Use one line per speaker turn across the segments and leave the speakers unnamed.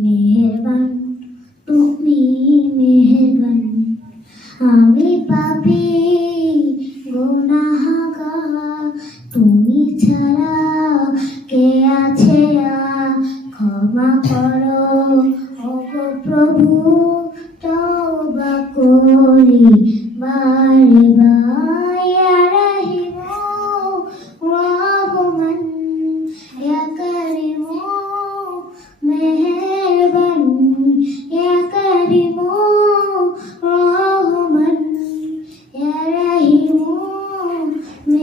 মেহেরবান, তুমি মেহেরবান। আমি পাপি, গুনাহগার। তুমি ছাড়া কে আছে ক্ষমা করো, ওগো প্রভু, তওবা করি বারে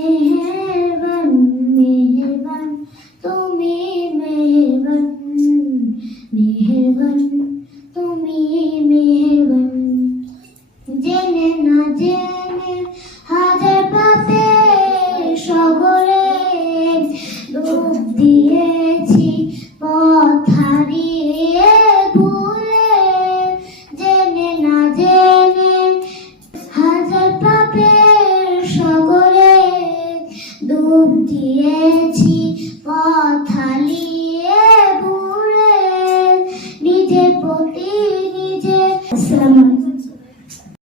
মেহেরবান মেহেরবান তুমি মেহেরবান মেহেরবান তুমি মেহেরবান জেনে না জেনে হাজার পাপে ডুব দিয়েছি পথালিয়ে বুড়ে নিজের প্রতি